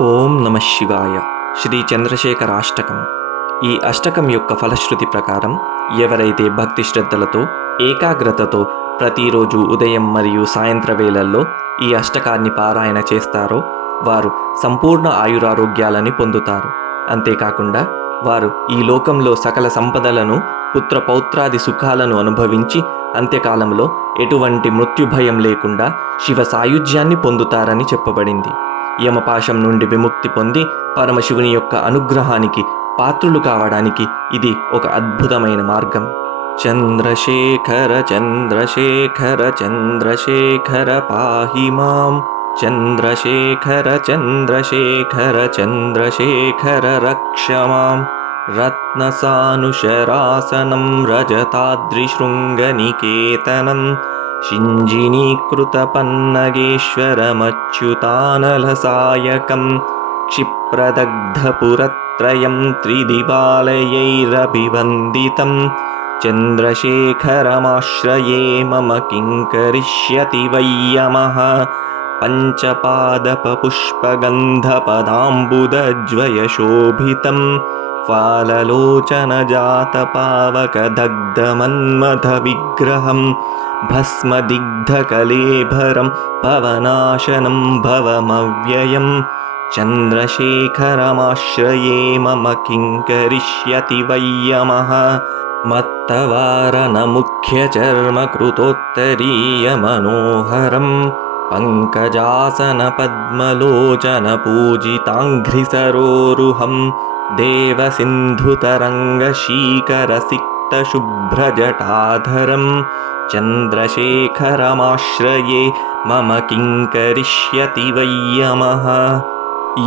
ఓం నమ శివాయ. శ్రీ చంద్రశేఖర అష్టకం. ఈ అష్టకం యొక్క ఫలశ్రుతి ప్రకారం ఎవరైతే భక్తి శ్రద్ధలతో ఏకాగ్రతతో ప్రతిరోజు ఉదయం మరియు సాయంత్ర వేళల్లో ఈ అష్టకాన్ని పారాయణ చేస్తారో వారు సంపూర్ణ ఆయురారోగ్యాలని పొందుతారు. అంతేకాకుండా వారు ఈ లోకంలో సకల సంపదలను పుత్రపౌత్రాది సుఖాలను అనుభవించి అంత్యకాలంలో ఎటువంటి మృత్యుభయం లేకుండా శివ సాయుధ్యాన్ని పొందుతారని చెప్పబడింది. యమపాశం నుండి విముక్తి పొంది పరమశివుని యొక్క అనుగ్రహానికి పాత్రులు కావడానికి ఇది ఒక అద్భుతమైన మార్గం. చంద్రశేఖర చంద్రశేఖర చంద్రశేఖర పాహి మాం, చంద్రశేఖర చంద్రశేఖర చంద్రశేఖర రక్ష మాం. రత్నసానుశరాసనం రజతాద్రిశృంగనికేతనం శింజినీకృతపన్నగేశ్వరమచ్యుతానలసాయకం క్షిప్రదగ్ధపురత్రయం త్రిదివాలయైరభివందితం. చంద్రశేఖరమాశ్రయే మమ కింకరిష్యతి వయ్యమః. పంచపాదపపుష్పగంధపదాంబుదజ్వయశోభితం ఫాలలోచనజాతపావకదగ్ధమన్మథవిగ్రహం భస్మదిగ్ధకలేభరం భవనాశనం భవమవ్యయం. చంద్రశేఖరమాశ్రయే మమ కింకరిష్యతి వయ్యమః. మత్తవారనముఖ్యచర్మకృతోత్తరీయమనోహరం పంకజాసనపద్మలోచనపూజితాంఘ్రిసరోరుహం దేవసింధుతరంగశీకరసిక్తశుభ్రజటాధరం. చంద్రశేఖరమాశ్రయే మమ కింకరిష్యతి వయ్యమః.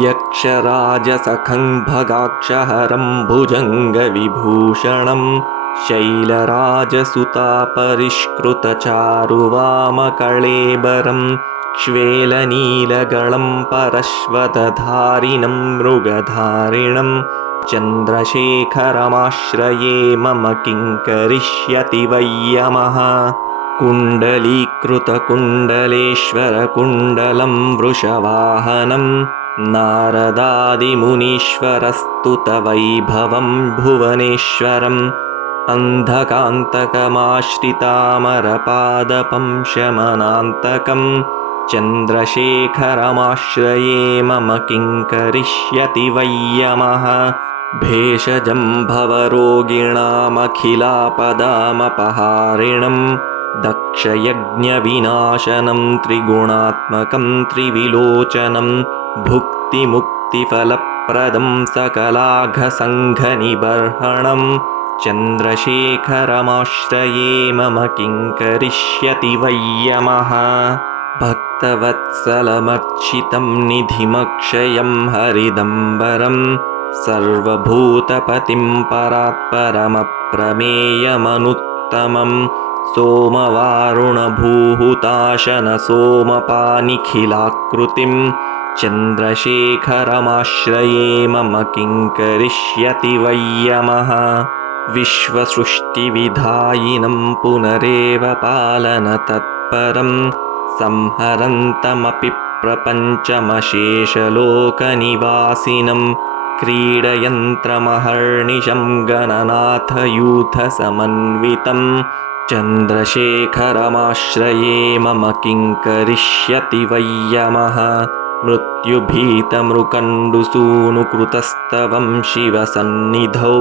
యక్షరాజసఖం భగాక్షహరం భుజంగవిభూషణం శైలరాజసుతాపరిష్కృతచారువామకళేబరం క్ష్వేలనీలగళం పరశ్వతధారిణం మృగధారిణం. చంద్రశేఖరమాశ్రయే మమ కింకరిష్యతి వయ్యమః. కుండలీకృతకుండలేశ్వరకుండలం వృషవాహనం నారదాదిమునీశ్వరస్తుతవైభవం భువనేశ్వరం అంధకాంతకమాశ్రితామరపాదపం శమనాంతకం. చంద్రశేఖరమాశ్రయే మమ కింకరిష్యతి వయ్యమః. భేషజం భవరోగిణామఖిలాపదామపహారిణం దక్షయజ్ఞవినాశనం త్రిగుణాత్మకం త్రివిలోచనం భుక్తిముక్తిఫలప్రదం సకలాఘసంఘనిబర్హణం. చంద్రశేఖరమాశ్రయే మమ కింకరిష్యతి వయ్యమః. భక్తవత్సలమర్చితం నిధిమక్షయం హరిదంబరం సర్వభూతపతిం పరాత్పరమప్రమేయమనుత్తమం సోమవారుణభూహుతాశన సోమపానిఖిలాకృతిం. చంద్రశేఖరమాశ్రయే మమ కింకరిష్యతి వయ్యమః. విశ్వసృష్టివిధాయినం పునరేవ పాలన తత్పరం సంహరంతమపి ప్రపంచమశేషలోకనివాసినం క్రీడయంత్రమహర్నిశం గణనాథయూథసమన్వితం. చంద్రశేఖరమాశ్రయే మమ కింకరిష్యతి వయ్యమః. మృత్యుభీతమృకండుసూనుకృతస్తవం శివసన్నిధౌ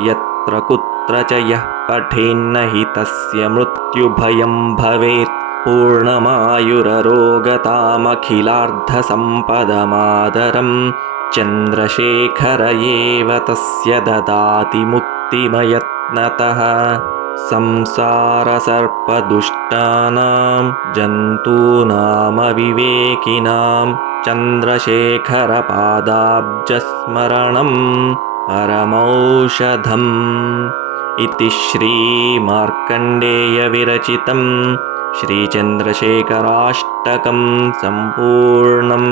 యత్ర కుత్ర చ యః పఠేన్నహి తస్య మృత్యుభయం భవేత్. పూర్ణమాయురరోగతామఖిలార్ధసంపదమాదరం చంద్రశేఖర ఏవ తస్య దదాతి ముక్తిమయత్నతః. సంసారసర్పదుష్టానాం జంతూనామవివేకినాం చంద్రశేఖరపాదాబ్జస్మరణం పరమౌషధం. ఇతి శ్రీమార్కండేయ విరచితం శ్రీచంద్రశేఖరాష్టకం సంపూర్ణం.